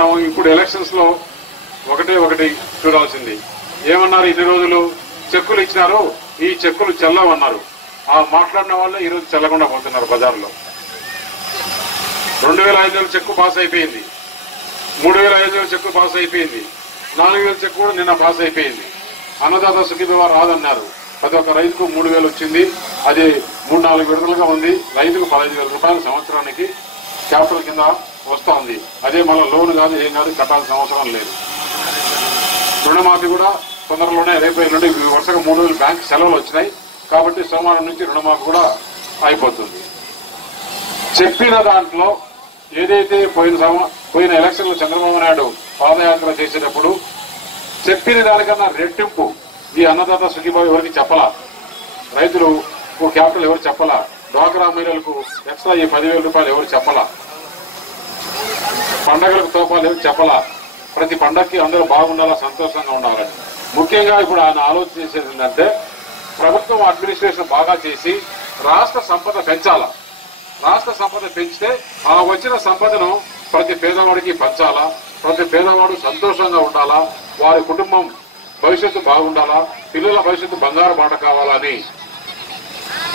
మనం ఇప్పుడు ఎలక్షన్స్ లో ఒకటి చూడాల్సింది. ఏమన్నారు, ఇన్ని రోజులు చెక్కులు ఇచ్చినారు, ఈ చెక్కులు చెల్లవన్నారు. ఆ మాట్లాడిన వాళ్ళే ఈరోజు చెల్లకుండా పోతున్నారు బజార్లో. 2500 చెక్కు పాస్ అయిపోయింది, 3500 చెక్కు పాస్ అయిపోయింది, 4000 చెక్కు కూడా నిన్న పాస్ అయిపోయింది. అన్నదాత సుఖీభవ రాదన్నారు. ప్రతి ఒక్క రైతుకు 3000 వచ్చింది. అది 3-4 విడతలుగా ఉంది. రైతుకు 15,000 రూపాయల సంవత్సరానికి క్యాపిటల్ కింద వస్తూ ఉంది. అదే మళ్ళీ లోన్ కాదు, ఏం కాదు, కట్టాల్సిన అవసరం లేదు. రుణమాఫీ కూడా తొందరలోనే రేపు నుండి వరుసగా 3 రోజులు బ్యాంక్ సెలవులు వచ్చినాయి కాబట్టి సోమవారం నుంచి రుణమాఫీ కూడా అయిపోతుంది. చెప్పిన దాంట్లో ఏదైతే పోయిన ఎలక్షన్లో చంద్రబాబు నాయుడు పాదయాత్ర చేసేటప్పుడు చెప్పిన దానికన్నా రెట్టింపు ఈ అన్నదాత సుఖీభావ ఎవరికి చెప్పలా, రైతులు క్యాపిటల్ ఎవరు చెప్పలా, డ్వాక్రా మహిళలకు ఎక్స్ట్రా ఈ 10,000 రూపాయలు ఎవరు చెప్పలా, పండగలకు తోపాలు ఎవరు చెప్పలా. ప్రతి పండగకి అందరూ బాగుండాలా, సంతోషంగా ఉండాలని. ముఖ్యంగా ఇప్పుడు ఆయన ఆలోచన చేసేది ఏంటంటే ప్రభుత్వం అడ్మినిస్ట్రేషన్ బాగా చేసి రాష్ట్ర సంపద పెంచాలా. రాష్ట్ర సంపద పెంచితే ఆ వచ్చిన సంపదను ప్రతి పేదవాడికి పంచాలా, ప్రతి పేదవాడు సంతోషంగా ఉండాలా, వారి కుటుంబం భవిష్యత్తు బాగుండాలా, పిల్లల భవిష్యత్తు బంగారు బాట కావాలని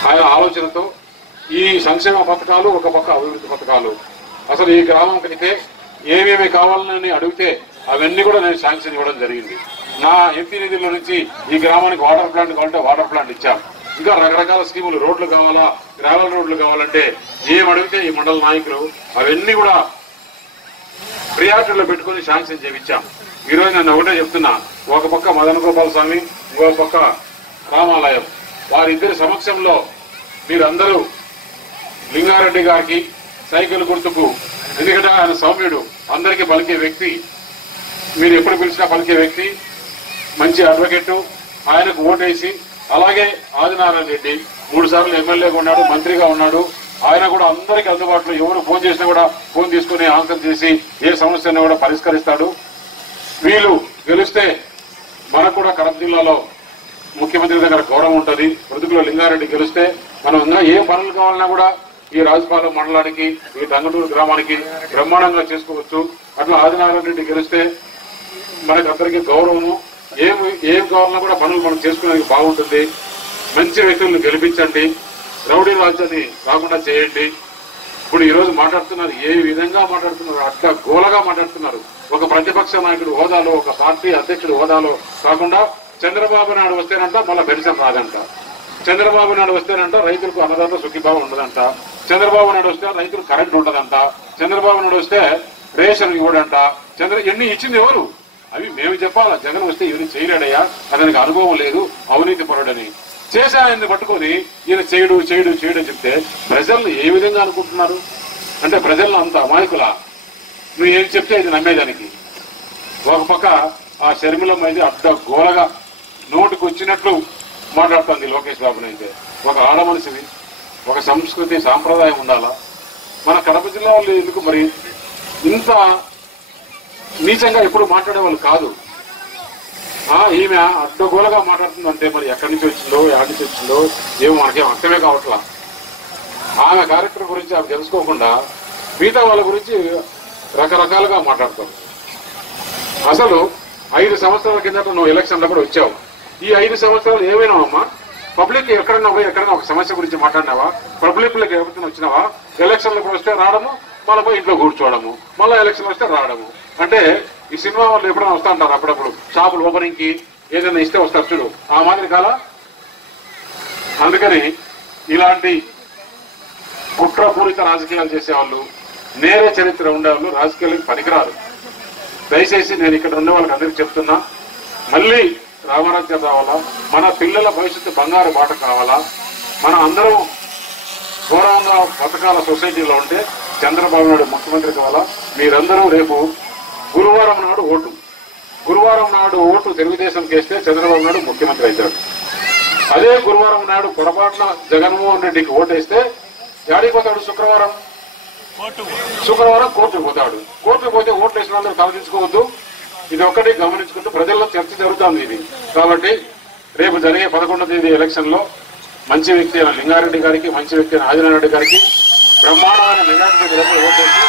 ఆయన ఆలోచనతో ఈ సంక్షేమ పథకాలు, ఒక పక్క అభివృద్ధి పథకాలు. అసలు ఈ గ్రామానికి ఏమేమి కావాలని అడిగితే అవన్నీ కూడా నేను శాంక్షన్ ఇవ్వడం జరిగింది. నా ఎంపీ నిధుల నుంచి ఈ గ్రామానికి వాటర్ ప్లాంట్ కావాలంటే వాటర్ ప్లాంట్ ఇచ్చాం. ఇంకా రకరకాల స్కీములు, రోడ్లు కావాలా, గ్రావెల్ రోడ్లు కావాలంటే ఏం అడిగితే ఈ మండల నాయకులు అవన్నీ కూడా ప్రియారిటీలో పెట్టుకుని శాంక్షన్ చేయించాం. ఈరోజు నేను ఒకటే చెప్తున్నా, ఒక పక్క మదన గోపాల స్వామి, ఇంకో పక్క రామాలయం, వారిద్దరి సమక్షంలో మీరందరూ లింగారెడ్డి గారికి సైకిల్ గుర్తుకు, ఎందుకంటే ఆయన సౌమ్యుడు, అందరికీ పలికే వ్యక్తి, మీరు ఎప్పుడు పిలిచినా పలికే వ్యక్తి, మంచి అడ్వకేట్, ఆయనకు ఓటేసి, అలాగే ఆదినారాయణ రెడ్డి 3 సార్లు ఎమ్మెల్యేగా ఉన్నాడు, మంత్రిగా ఉన్నాడు. ఆయన కూడా అందరికీ అందుబాటులో, ఎవరు ఫోన్ చేసినా కూడా ఫోన్ తీసుకుని ఆన్సర్ చేసి ఏ సమస్యను కూడా పరిష్కరిస్తాడు. వీళ్ళు గెలిస్తే మనకు కూడా కడప జిల్లాలో ముఖ్యమంత్రి దగ్గర గౌరవం ఉంటుంది. మృదుకులో లింగారెడ్డి గెలిస్తే మనం ఇంకా ఏ పనులు కావాలన్నా కూడా ఈ రాజుపాలెం మండలానికి, ఈ తంగటూరు గ్రామానికి బ్రహ్మాండంగా చేసుకోవచ్చు. అట్లా ఆదినారాయణ రెడ్డి గెలిస్తే మనకు అందరికీ గౌరవము, ఏం కావాలన్నా కూడా పనులు మనం చేసుకునేందుకు బాగుంటుంది. మంచి వ్యక్తులను గెలిపించండి, రౌడీ రాజ్యాన్ని రాకుండా చేయండి. ఇప్పుడు ఈ రోజు మాట్లాడుతున్నారు, ఏ విధంగా మాట్లాడుతున్నారు, అట్లా గోలగా మాట్లాడుతున్నారు. ఒక ప్రతిపక్ష నాయకుడు హోదాలో, ఒక పార్టీ అధ్యక్షుడు హోదాలో కాకుండా చంద్రబాబు నాయుడు వస్తేనంట మళ్ళీ పెన్షన్ రాదంట, చంద్రబాబు నాయుడు వస్తేనంట రైతులకు అన్నదాత సుఖీభావం ఉండదంట, చంద్రబాబు నాయుడు వస్తే రైతులకు కరెంట్ ఉండదంట, చంద్రబాబు నాయుడు వస్తే రేషన్ ఇవ్వడంట. ఎన్ని ఇచ్చింది ఎవరు? అవి మేము చెప్పాలా? జగన్ వస్తే ఇవన్నీ చేయలేడయ్యా, అతనికి అనుభవం లేదు, అవినీతి పరుడని. చేసే ఆయన్ని పట్టుకొని ఈయన చేయడు చేయడు చేయడు అని చెప్తే ప్రజలు ఏ విధంగా అనుకుంటున్నారు? అంటే ప్రజలను అంత అమాయకులా? నువ్వు ఏం చెప్తే ఇది నమ్మేదానికి. ఒక పక్క ఆ షర్మిలమ్మ అయితే అడ్డ గోలగా నోటికి వచ్చినట్లు మాట్లాడుతుంది లోకేష్ బాబుని. అయితే ఒక ఆడ మనిషిని, ఒక సంస్కృతి సాంప్రదాయం ఉండాలా. మన కడప జిల్లా వాళ్ళు ఎందుకు మరి ఇంత నీచంగా ఎప్పుడు మాట్లాడేవాళ్ళు కాదు. ఈమె అడ్డగోలగా మాట్లాడుతుందంటే మరి ఎక్కడి నుంచి వచ్చిందో, ఎక్కడి నుంచి వచ్చిందో ఏమో మనకేం అర్థమే కావట్లా. ఆమె క్యారెక్టర్ గురించి ఆమె తెలుసుకోకుండా మిగతా వాళ్ళ గురించి రకరకాలుగా మాట్లాడతారు. అసలు 5 సంవత్సరాల కిందట నువ్వు ఎలక్షన్లో కూడా వచ్చావు. ఈ 5 సంవత్సరాలు ఏమైనావమ్మా? పబ్లిక్ ఎక్కడన్నా పోయి ఎక్కడన్నా ఒక సమస్య గురించి మాట్లాడినావా? పబ్లిక్లోకి ఎవరికైనా వచ్చినావా? ఎలక్షన్లకు వస్తే రావడము, మళ్ళీ పోయి ఇంట్లో కూర్చోవడము, మళ్ళీ ఎలక్షన్ వస్తే రావడము. అంటే ఈ సినిమా వాళ్ళు ఎప్పుడైనా వస్తా అంటారు అప్పుడప్పుడు, షాపులు ఓపెనింగ్ కి ఏదైనా ఇస్తే వస్తారు చూడు, ఆ మాదిరి కాలా. అందుకని ఇలాంటి కుట్రపూరిత రాజకీయాలు చేసేవాళ్ళు, నేరే చరిత్ర ఉండేవాళ్ళు రాజకీయాలకు పనికిరారు. దయచేసి నేను ఇక్కడ ఉండే వాళ్ళకి అందరికీ చెప్తున్నా, మళ్ళీ రామరాజ్యం రావాలా, మన పిల్లల భవిష్యత్తు బంగారు బాట కావాలా, మన అందరం గౌరవంగా బతకాల సొసైటీలో ఉంటే చంద్రబాబు నాయుడు ముఖ్యమంత్రి కావాలా. మీరందరూ రేపు గురువారం నాడు ఓటు తెలుగుదేశంకి వేస్తే చంద్రబాబు నాయుడు ముఖ్యమంత్రి అవుతాడు. అదే గురువారం నాడు పొరపాటున జగన్మోహన్ రెడ్డికి ఓటేస్తే యాడికి పోతాడు? శుక్రవారం కోర్టుకు పోతాడు. కోర్టుకు పోతే ఓట్లు వేసిన అందరూ తలదించుకోవద్దు. ఇది ఒక్కటి గమనించుకుంటూ ప్రజల్లో చర్చ జరుగుతుంది ఇది. కాబట్టి రేపు జరిగే 11వ తేదీ ఎలక్షన్ లో మంచి వ్యక్తి అయిన లింగారెడ్డి గారికి, మంచి వ్యక్తి అయిన ఆదినారాయణ రెడ్డి గారికి బ్రహ్మాండమైన మెజారిటీ ఓటేసి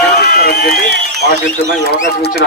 గెలిపిస్తారని చెప్పి ఆశిస్తున్న ఈ అవకాశం ఇచ్చిన